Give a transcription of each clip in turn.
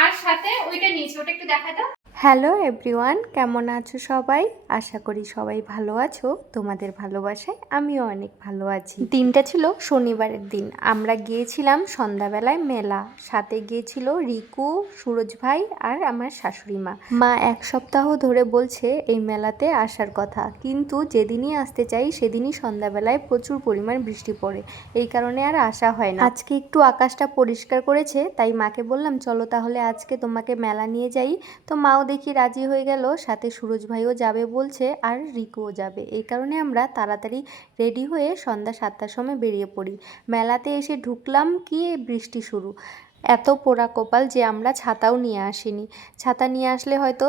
আর সাথে ওইটা নিয়েছি ওটা একটু দেখা দাও। হ্যালো এভরিওয়ান, কেমন আছো সবাই? আশা করি সবাই ভালো আছো। তোমাদের ভালোবাসায় আমিও অনেক ভালো আছি। দিনটা ছিল শনিবারের দিন। আমরা গিয়েছিলাম সন্ধ্যাবেলায় মেলা। সাথে গিয়েছিল রিকু, সুরজ ভাই আর আমার শাশুড়ি মা। মা এক সপ্তাহ ধরে বলছে, এই মেলাতে আসার কথা। কিন্তু যেদিনই আসতে চাই, সেদিনই সন্ধ্যাবেলায় প্রচুর পরিমাণ বৃষ্টি পড়ে। এই কারণে আর আসা হয় না। আজকে একটু আকাশটা পরিষ্কার করেছে, তাই মাকে বললাম, চলো তাহলে আজকে তোমাকে মেলা নিয়ে যাই। তো মাও দেখি রাজি হয়ে গেল। সাথে সুরজ ভাইও যাবে বলছে, আর রিকুও যাবে। এই কারণে আমরা তাড়াতাড়ি রেডি হয়ে সন্ধ্যা সাতটার সময় বেরিয়ে পড়ি। মেলাতে এসে ঢুকলাম কি বৃষ্টি শুরু। এত পোড়া কপাল যে আমরা ছাতাও নিয়ে আসিনি। ছাতা নিয়ে আসলে হয়তো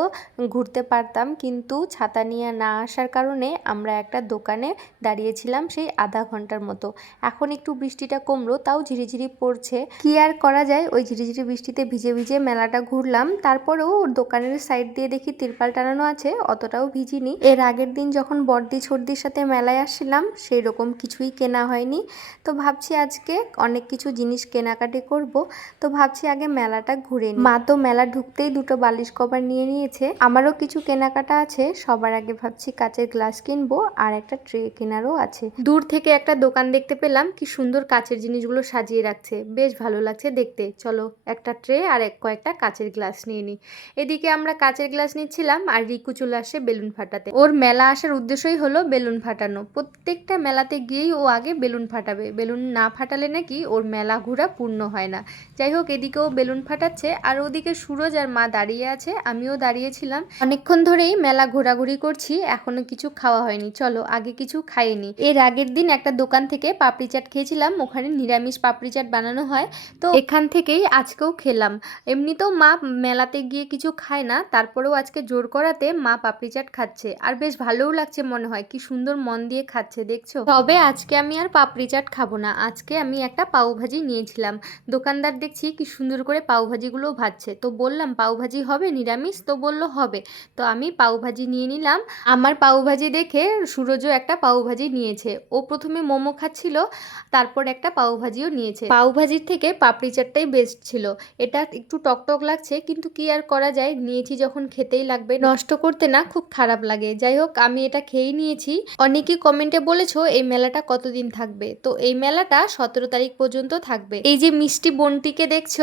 ঘুরতে পারতাম, কিন্তু ছাতা নিয়ে না আসার কারণে আমরা একটা দোকানে দাঁড়িয়েছিলাম সেই আধা ঘণ্টার মতো। এখন একটু বৃষ্টিটা কমলো, তাও ঝিরিঝিরি পড়ছে। কি আর করা যায়? ওই ঝিরিঝিরি বৃষ্টিতে ভিজে ভিজে মেলাটা ঘুরলাম, তারপরেও দোকানের সাইড দিয়ে দেখি তিরপাল টানানো আছে, অতটাও ভিজিনি। এর আগের দিন যখন বর্দি ছর্দির সাথে মেলায় আসছিলাম সেই রকম কিছুই কেনা হয়নি। তো ভাবছি আজকে অনেক কিছু জিনিস কেনাকাটি করব। তো ভাবছি আগে মেলাটা ঘুরে। মা তো মেলা ঢুকতেই দুটো বালিশ কভার নিয়ে নিয়েছে। আমারও কিছু কেনাকাটা আছে। সবার আগে ভাবছি কাচের গ্লাস কিনবো আর একটা ট্রে কেনারও আছে। দূর থেকে একটা দোকান দেখতে পেলাম, কি সুন্দর কাচের জিনিসগুলো সাজিয়ে রাখছে। বেশ ভালো লাগছে দেখতে। চলো, একটা ট্রে আর এক কয়েকটা কাচের গ্লাস নিয়ে নিই। এদিকে আমরা কাচের গ্লাস নিচ্ছিলাম আর রিকু চলে আসে বেলুন ফাটাতে। ওর মেলা আসার উদ্দেশ্যই হলো বেলুন ফাটানো। প্রত্যেকটা মেলাতে গিয়েই ও আগে বেলুন ফাটাবে। বেলুন না ফাটালে নাকি ওর মেলা ঘোরা পূর্ণ হয় না। যাই হোক, এদিকেও বেলুন ফাটাচ্ছে। আর ওদিকে সুরজ আর মা দাঁড়িয়ে আছে, আমিও দাঁড়িয়েছিলাম। অনেকক্ষণ ধরেই মেলা ঘোরাঘুরি করছি, এখনও কিছু খাওয়া হয়নি। চলো, আগে কিছু খাইনি এর আগের দিন একটা দোকান থেকে পাপড়ি চাট খেয়েছিলাম, ওখানে নিরামিষ পাপড়ি চাট বানানো হয়। তো এখান থেকেই আজকেও খেলাম। এমনিতেও মা মেলাতে গিয়ে কিছু খায় না, তারপরেও আজকে জোর করাতে মা পাপড়ি চাট খাচ্ছে। আর বেশ ভালোও লাগছে মনে হয়, কি সুন্দর মন দিয়ে খাচ্ছে, দেখছ? তবে আজকে আমি আর পাপড়ি চাট খাব না, আজকে আমি একটা পাও ভাজি নিয়েছিলাম। দোকানদার দেখছি কি সুন্দর করে পাও ভাজিগুলো ভাজছে। তো বললাম, পাও ভাজি হবে? নিরামিষ? তো বলল, হবে। তো আমি পাও ভাজি নিয়ে নিলাম। আমার পাও ভাজি দেখে সুরজও একটা পাও ভাজি নিয়েছে। ও প্রথমে মোমো খাচ্ছিল, তারপর একটা পাও ভাজিও নিয়েছে। পাও ভাজির থেকে পাপড়ি চাটটাই বেস্ট ছিল। এটা একটু টকটক লাগছে, কিন্তু কি আর করা যায়? নিয়েছি যখন খেতেই লাগবে। নষ্ট করতে না খুব খারাপ লাগে। যাই হোক, আমি এটা খেয়েই নিয়েছি। অনেকেই কমেন্টে বলেছ, এই মেলাটা কতদিন থাকবে? তো এই মেলাটা সতেরো তারিখ পর্যন্ত থাকবে। এই যে মিষ্টি বোনটিকে দেখছ?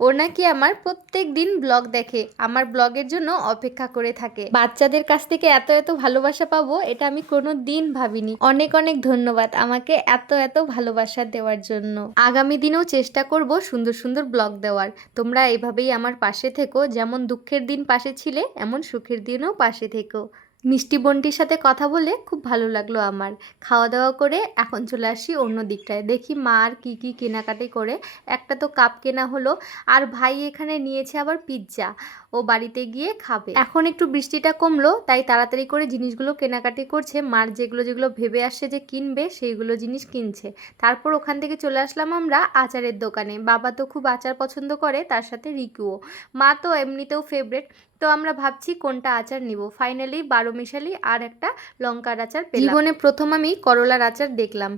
ও নাকি আমার প্রত্যেক দিন ব্লগ দেখে। আমার ব্লগের জন্য অপেক্ষা করে থাকে। বাচ্চাদের কাছ থেকে এত এত ভালোবাসা পাবো, এটা আমি কোনো দিন ভাবিনি। অনেক অনেক ধন্যবাদ আমাকে এত এত ভালোবাসা দেওয়ার জন্য। আগামী দিনেও চেষ্টা করব সুন্দর সুন্দর ব্লগ দেওয়ার। তোমরা এইভাবেই আমার পাশে থেকো। যেমন দুঃখের দিন পাশে ছিলে, এমন সুখের দিনও পাশে থেকো। মিষ্টি বোনটির সাথে কথা বলে খুব ভালো লাগল আমার। খাওয়া দাওয়া করে এখন চলে আসি অন্য দিকটায়। দেখি মা আর কী কী কেনাকাটি করে। একটা তো কাপ কেনা হলো আর ভাই এখানে নিয়েছে আবার পিৎজা। ও বাড়িতে গিয়ে খাবে। এখন একটু বৃষ্টিটা কমলো, তাই তাড়াতাড়ি করে জিনিসগুলো কেনাকাটি করছে। মার যেগুলো যেগুলো ভেবে আসছে যে কিনবে, সেইগুলো জিনিস কিনছে। তারপর ওখান থেকে চলে আসলাম আমরা আচারের দোকানে। বাবা তো খুব আচার পছন্দ করে, তার সাথে রিকুও মা তো এমনিতেও ফেভারেট তো আমরা ভাবছি কোনটা আচার নিব? ফাইনালি বারো মিশালি আর একটা লঙ্কার আচার জীবনে প্রথম আমি করলার আচার দেখলাম।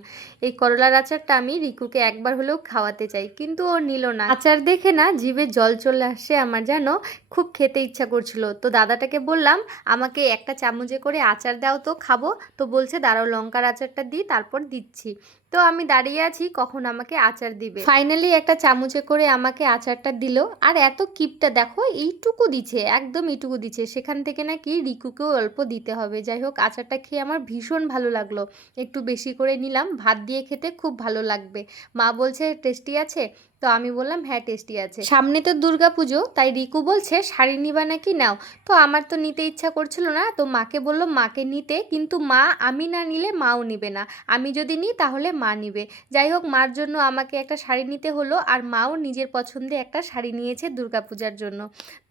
এই করলার আচারটা আমি রিকুকে একবার হলেও খাওয়াতে চাই, কিন্তু ও নিল না। আচার দেখে না জিভে জল চলে আসে আমার জানো খুব খেতে ইচ্ছা করছিল। তো দাদাটাকে বললাম, আমাকে একটা চামচে করে আচার দাও তো, খাব। তো বলছে, দাঁড়াও, লঙ্কার আচারটা দিই তারপর দিচ্ছি। তো আমি দাঁড়িয়ে আছি, কখন আমাকে আচার দিবে। ফাইনালি একটা চামচে করে আমাকে আচারটা দিল। আর এত কিপটা, দেখো, এইটুকু দিছে একদম এইটুকু দিছে সেখান থেকে নাকি রিকুকেও অল্প দিতে হবে। যাই হোক, আচারটা খেয়ে আমার ভীষণ ভালো লাগল। একটু বেশি করে নিলাম, ভাত দিয়ে খেতে খুব ভালো লাগবে। মা বলছে, টেস্টি আছে? তো আমি বললাম হ্যাঁ টেস্টি আছে। সামনে তো দুর্গা পুজো তাই রিকু বলছে শাড়ি নিবা নাকি নাও? তো আমার তো নিতে ইচ্ছা করছিল না তো মাকে বলল মাকে নিতে কিন্তু মা আমি না নিলে মাও নিবে না। আমি যদি নিই তাহলে মা নিবে। যাই হোক মার জন্য আমাকে একটা শাড়ি নিতে হলো আর মাও নিজের পছন্দে একটা শাড়ি নিয়েছে দুর্গাপূজার জন্য।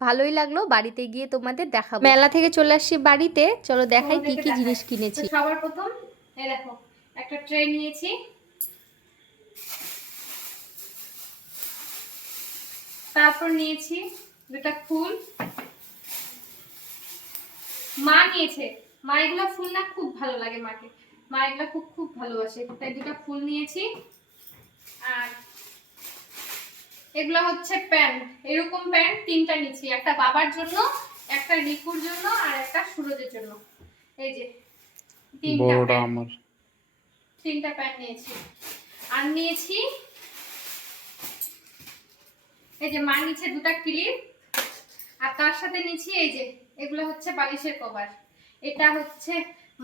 ভালোই লাগল বাড়িতে গিয়ে তোমাদের দেখাবো। মেলা থেকে চলে আসছি বাড়িতে চলো দেখাই কি কি জিনিস কিনেছি। সবার প্রথম এই দেখো একটা ট্রে নিয়েছি। তারপর নিয়েছি দুটা ফুল। মা নিয়েছে। মা এগুলা ফুল না খুব ভালো লাগে মাকে। মা এগুলা খুব খুব ভালোবাসে। তাই দুটা ফুল নিয়েছি। আর এগুলো হচ্ছে প্যান্ট। এরকম প্যান্ট তিনটা নিচ্ছি একটা বাবার জন্য একটা রিকুর জন্য আর একটা সুরজের জন্য। এই যে তিনটা। আমার। তিনটা প্যান্ট নিয়েছি। আর নিয়েছি এই যে মা নিচে দুটা ক্লিপ, আর তার সাথে নিয়েছি এই যে, এগুলো হচ্ছে বালিশের কভার। এটা হচ্ছে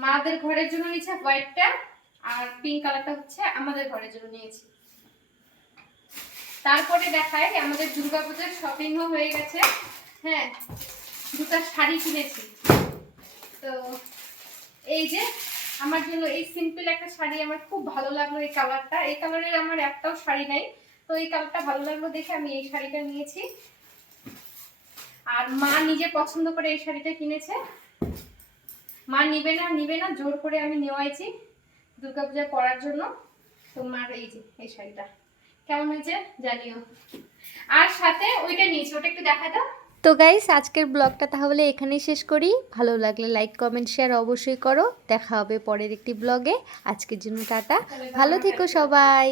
মাদের ঘরের জন্য নিয়েছে হোয়াইটটা, আর পিঙ্ক কালারটা হচ্ছে আমাদের ঘরের জন্য নিয়েছি। তারপরে দেখাই, আমাদের দুর্গাপূজার শপিংও হয়ে গেছে। হ্যাঁ দুটা শাড়ি কিনেছি। তো এই যে, আমার জন্য এই সিম্পল একটা শাড়ি, আমার খুব ভালো লাগল এই কালারটা এই কালারের আমার একটাও শাড়ি নাই। তো এই কালারটা ভালো লাগল দেখে আমি এই শাড়িটা নিয়েছি। আর মা নিজে পছন্দ করে এই শাড়িটা কিনেছে। মা নিবে না নিবে না জোর করে আমি নেওয়াইছি দুর্গাপূজা পরার জন্য। তো মার এই যে এই শাড়িটা। কেমন হয়েছে জানিও। আর সাথে ওইটা নিয়েছি ওটা একটু দেখা দাও তো গাইস আজকের ব্লগটা তাহলে এখানেই শেষ করি। ভালো লাগলে লাইক কমেন্ট শেয়ার অবশ্যই করো। দেখা হবে পরের একটি ব্লগে আজকের জন্য টাটা। ভালো থেকো সবাই।